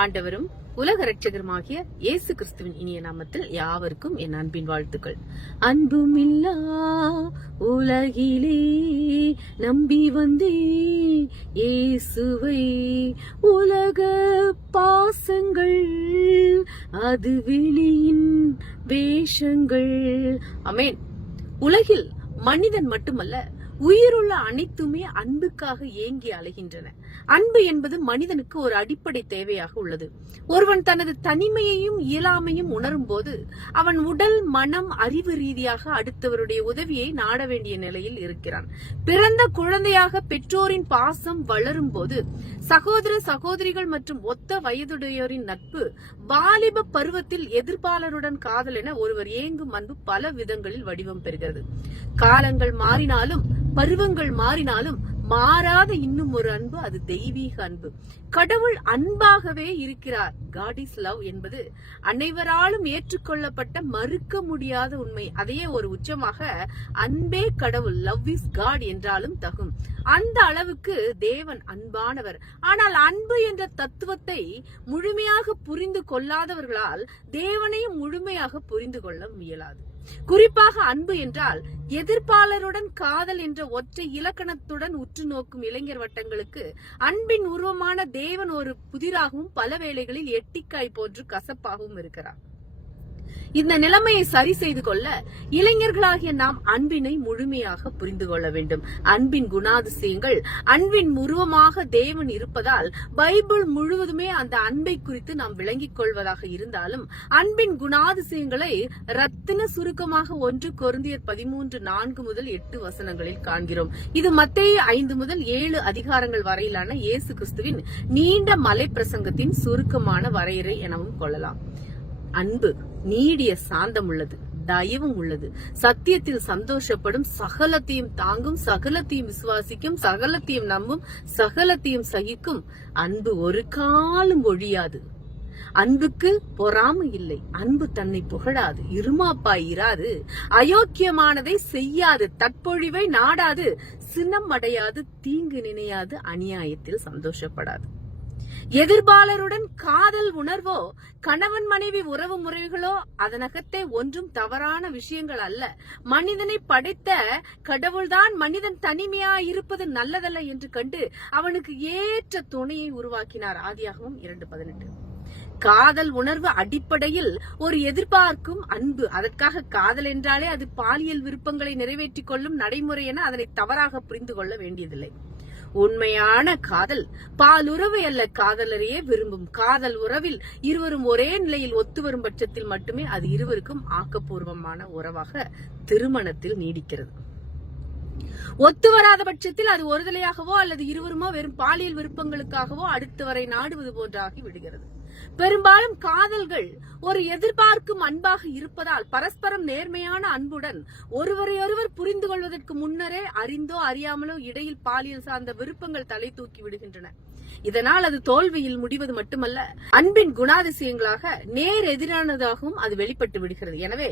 ஆண்டவரும் உலக இரட்சகருமாகிய இயேசு கிறிஸ்துவின் இனிய நாமத்தில் யாவருக்கும் என் அன்பின் வாழ்த்துக்கள். அன்புமில்லா உலகிலே நம்பி வந்தே இயேசுவை, உலக பாசங்கள் அது வெளியின் வேஷங்கள். ஆமென். உலகில் மனிதன் மட்டுமல்ல, உயிருள்ள அனைத்துமே அன்புக்காக ஏங்கி அலைகின்றன. அன்பு என்பது மனிதனுக்கு ஒரு அடிப்படை தேவையாக உள்ளது. ஒருவன் தனது தனிமையையும் இயலாமையும் உணரும் போது அவன் உடல், மனம், அறிவு ரீதியாக அடுத்தவருடைய உதவியை நாட வேண்டிய நிலையில் இருக்கிறான். பிறந்த குழந்தையாக பெற்றோரின் பாசம் வளரும் போது சகோதர சகோதரிகள் மற்றும் ஒத்த வயதுடையோரின் நட்பு, வாலிப பருவத்தில் எதிர்ப்பாளருடன் காதல் என ஒருவர் ஏங்கும் அன்பு பல விதங்களில் வடிவம் பெறுகிறது. காலங்கள் மாறினாலும் பருவங்கள் மாறினாலும் மாறாத இன்னும் ஒரு அன்பு, அது தெய்வீக அன்பு. கடவுள் அன்பாகவே இருக்கிறார். God is love என்பது அனைவராலும் ஏற்றுக்கொள்ளப்பட்ட மறுக்க முடியாத உண்மை. அதையே ஒரு உச்சமாக அன்பே கடவுள், லவ் இஸ் காட் என்றாலும் தகும். அந்த அளவுக்கு தேவன் அன்பானவர். ஆனால் அன்பு என்ற தத்துவத்தை முழுமையாக புரிந்து கொள்ளாதவர்களால் தேவனையும் முழுமையாக புரிந்து கொள்ள முயலாது. குறிப்பாக அன்பு என்றால் எதிர்ப்பாளருடன் காதல் என்ற ஒற்றை இலக்கணத்துடன் உற்று நோக்கும் இளைஞர் வட்டங்களுக்கு அன்பின் உருவமான தேவன் ஒரு புதிராகவும் பல வேளைகளில் எட்டிக்காய் போன்று கசப்பாகவும் இருக்கிறார். இந்த நிலைமையை சரி செய்து கொள்ள இளைஞர்களாகிய நாம் அன்பினை முழுமையாக புரிந்து கொள்ள வேண்டும். அன்பின் குணாதிசயங்கள், அன்பின் உருவமாக தேவன் இருப்பதால் பைபிள் முழுவதுமே அந்த அன்பை குறித்து நாம் விளங்கிக் கொள்வதாக இருந்தாலும், அன்பின் குணாதிசயங்களை ரத்தின சுருக்கமாக 1 கொரிந்தியர் 13:4 முதல் 8 வசனங்களில் காண்கிறோம். இது மத்தேயு 5 முதல் 7 அதிகாரங்கள் வரையிலான இயேசு கிறிஸ்துவின் நீண்ட மலை பிரசங்கத்தின் சுருக்கமான வரையறை எனவும் கொள்ளலாம். அன்பு நீடிய சாந்தம் உள்ளது, தயவும் உள்ளது, சத்தியத்தில் சந்தோஷப்படும், சகலத்தையும் தாங்கும், சகலத்தையும் விசுவாசிக்கும், சகலத்தையும் நம்பும், சகலத்தையும் சகிக்கும். அன்பு ஒரு காலம் ஒழியாது. அன்புக்கு பொறாமை இல்லை. அன்பு தன்னை புகழாது, இருமாப்பாய் இராது, அயோக்கியமானதை செய்யாது, தற்பொழிவை நாடாது, சினம் அடையாது, தீங்கு நினையாது, அநியாயத்தில் சந்தோஷப்படாது. எதிர்ப்பாளருடன் காதல் உணர்வோ கணவன் மனைவி உறவு முறைகளோ அதனகத்தே ஒன்றும் தவறான விஷயங்கள் அல்ல. மனிதனை படைத்த கடவுள்தான் மனிதன் தனிமையா இருப்பது நல்லதல்ல என்று கண்டு அவனுக்கு ஏற்ற துணையை உருவாக்கினார். ஆதியாகமம் 2:18. காதல் உணர்வு அடிப்படையில் ஒரு எதிர்பார்க்கும் அன்பு. அதற்காக காதல் என்றாலே அது பாலியல் விருப்பங்களை நிறைவேற்றிக் கொள்ளும் நடைமுறை என அதனை தவறாக புரிந்து கொள்ள வேண்டியதில்லை. உண்மையான காதல் பாலுறவு அல்ல, காதலரையே விரும்பும். காதல் உறவில் இருவரும் ஒரே நிலையில் ஒத்து வரும் பட்சத்தில் மட்டுமே அது இருவருக்கும் ஆக்கப்பூர்வமான உறவாக திருமணத்தில் நீடிக்கிறது. ஒத்து வராத பட்சத்தில் அது ஒருதலையாகவோ அல்லது இருவருமோ வெறும் பாலியல் விருப்பங்களுக்காகவோ அடுத்தவரை நாடுவது போன்றாகி விடுகிறது. பெரும்பாலும் காதல்கள் ஒரு எதிர்பார்க்கும் அன்பாக இருப்பதால் பரஸ்பரம் நேர்மையான அன்புடன் ஒருவரையொருவர் புரிந்து கொள்வதற்கு முன்னரே அறிந்தோ அறியாமலோ இடையில் பாலியல் சார்ந்த விருப்பங்கள் தலை தூக்கி விடுகின்றன. இதனால் அது தோல்வியில் முடிவது மட்டுமல்ல, அன்பின் குணாதிசயங்களாக நேர் எதிரானதாகவும் அது வெளிப்பட்டு விடுகிறது. எனவே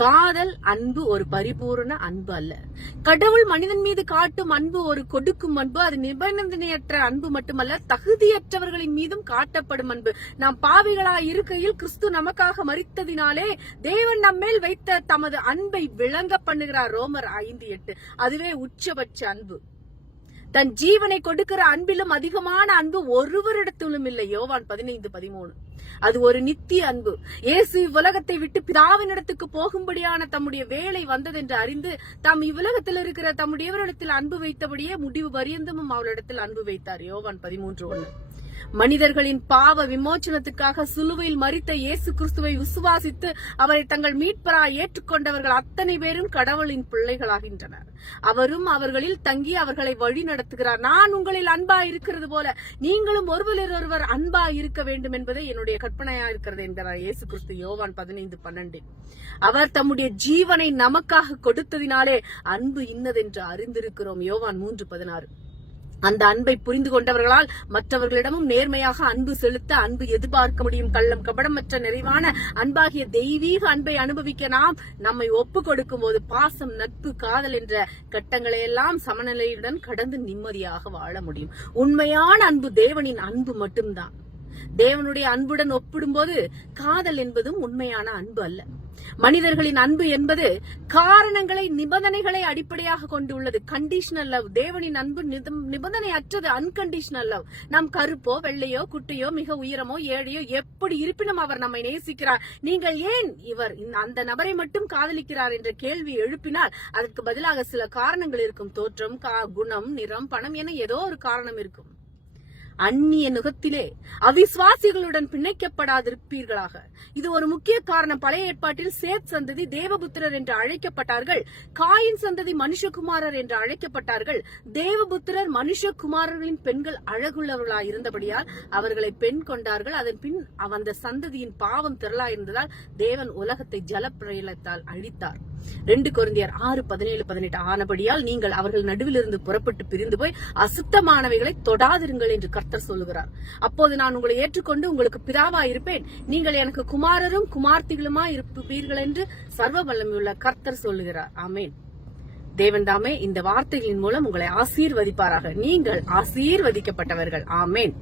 காதல் அன்பு ஒரு பரிபூரண அன்பு அல்ல. கடவுள் மனிதன் மீது காட்டும் அன்பு ஒரு கொடுக்கும் அன்பு. அது நிபந்தனையற்ற அன்பு மட்டுமல்ல, தகுதியற்றவர்களின் மீதும் காட்டப்படும் அன்பு. நாம் பாவிகளாய் இருக்கையில் கிறிஸ்து நமக்காக மரித்ததினாலே தேவன் நம்மேல் வைத்த தமது அன்பை விளங்க பண்ணுகிறார். ரோமர் 5:8. அதுவே உச்சபட்ச அன்பு. தன் ஜீவனை கொடுக்கிற அன்பிலும் அதிகமான அன்பு ஒருவரிடத்திலும் இல்லை. யோவான் 15:13. அது ஒரு நித்திய அன்பு. இயேசு இவ்வுலகத்தை விட்டு பிதாவினிடத்துக்கு போகும்படியான தம்முடைய வேலை வந்ததென்று அறிந்து தாம் இவ்வுலகத்தில் இருக்கிற தம்முடையவரிடத்தில் அன்பு வைத்தபடியே முடிவு பரியந்தமும் அவரிடத்தில் அன்பு வைத்தார். யோவான் 13:1. மனிதர்களின் பாவ விமோச்சனத்துக்காக சிலுவையில் மரித்த இயேசு கிறிஸ்துவை விசுவாசித்து அவரை தங்கள் மீட்பராய் ஏற்றுக்கொண்டவர்கள் அத்தனை பேரும் கடவுளின் பிள்ளைகளாகின்றனர். அவரும் அவர்களில் தங்கி அவர்களை வழி நடத்துகிறார். நான் உங்களில் அன்பா இருக்கிறது போல நீங்களும் ஒருவர் அன்பா இருக்க வேண்டும் என்பதே என்னுடைய கற்பனையா இருக்கிறது என்கிறார் இயேசு கிறிஸ்து. யோவான் 15:12. அவர் தம்முடைய ஜீவனை நமக்காக கொடுத்ததினாலே அன்பு இன்னதென்று அறிந்திருக்கிறோம். யோவான் 3:16. அந்த அன்பை புரிந்து கொண்டவர்களால் மற்றவர்களிடமும் நேர்மையாக அன்பு செலுத்த, அன்பு எதிர்பார்க்க முடியும். கள்ளம் கபடமற்ற நிறைவான அன்பாகிய தெய்வீக அன்பை அனுபவிக்க நாம் நம்மை ஒப்பு கொடுக்கும் போது பாசம், நட்பு, காதல் என்ற கட்டங்களை எல்லாம் சமநிலையுடன் கடந்து நிம்மதியாக வாழ முடியும். உண்மையான அன்பு தேவனின் அன்பு மட்டும்தான். தேவனுடைய அன்புடன் ஒப்பிடும்போது காதல் என்பதும் உண்மையான அன்பு அல்ல. மனிதர்களின் அன்பு என்பது காரணங்களை, நிபந்தனைகளை அடிப்படையாக கொண்டு உள்ளது. Conditional love. தேவனின் அன்பு நிபந்தனை அற்றது, அன்கண்டிஷனல் லவ். நாம் கருப்போ வெள்ளையோ குட்டையோ மிக உயரமோ ஏழையோ எப்படி இருப்பினும் அவர் நம்மை நேசிக்கிறார். நீங்கள் ஏன் இவர் அந்த நபரை மட்டும் காதலிக்கிறார் என்ற கேள்வி எழுப்பினால் அதற்கு பதிலாக சில காரணங்கள் இருக்கும். தோற்றம், குணம், நிறம், பணம் என ஏதோ ஒரு காரணம் இருக்கும். அந்நிய நுகத்திலே அவிசுவாசிகளுடன் பிணைக்கப்படாதிருப்பீர்களாக. இது ஒரு முக்கிய காரணம். பழைய ஏற்பாட்டில் சேத் சந்ததி தேவபுத்திரர் என்று அழைக்கப்பட்டார்கள். காயின் சந்ததி மனுஷகுமாரர் என்று அழைக்கப்பட்டார்கள். தேவபுத்திரர் மனுஷகுமாரர்களின் பெண்கள் அழகுள்ளவர்களாய் இருந்தபடியால் அவர்களை பெண் கொண்டார்கள். அதன் பின் அந்த சந்ததியின் பாவம் திரளாயிருந்ததால் தேவன் உலகத்தை ஜலப்பிரளயத்தால் அழித்தார். 2 கொரிந்தியர் 6:17-18 ஆனபடியால் நீங்கள் அவர்கள் நடுவிலிருந்து புறப்பட்டு பிரிந்து போய் அசுத்தமானவைகளை தொடாதிருங்கள் என்று கர்த்தர் சொல்லுகிறார். அப்போது நான் உங்களை ஏற்றுக்கொண்டு உங்களுக்கு பிதாவா இருப்பேன். நீங்கள் எனக்கு குமாரரும் குமார்த்திகளுமா இருப்பீர்கள் என்று சர்வ வல்லமையுள்ள கர்த்தர் சொல்லுகிறார். ஆமேன். தேவன் தாமே இந்த வார்த்தைகளின் மூலம் உங்களை ஆசீர்வதிப்பாராக. நீங்கள் ஆசீர்வதிக்கப்பட்டவர்கள். ஆமேன்.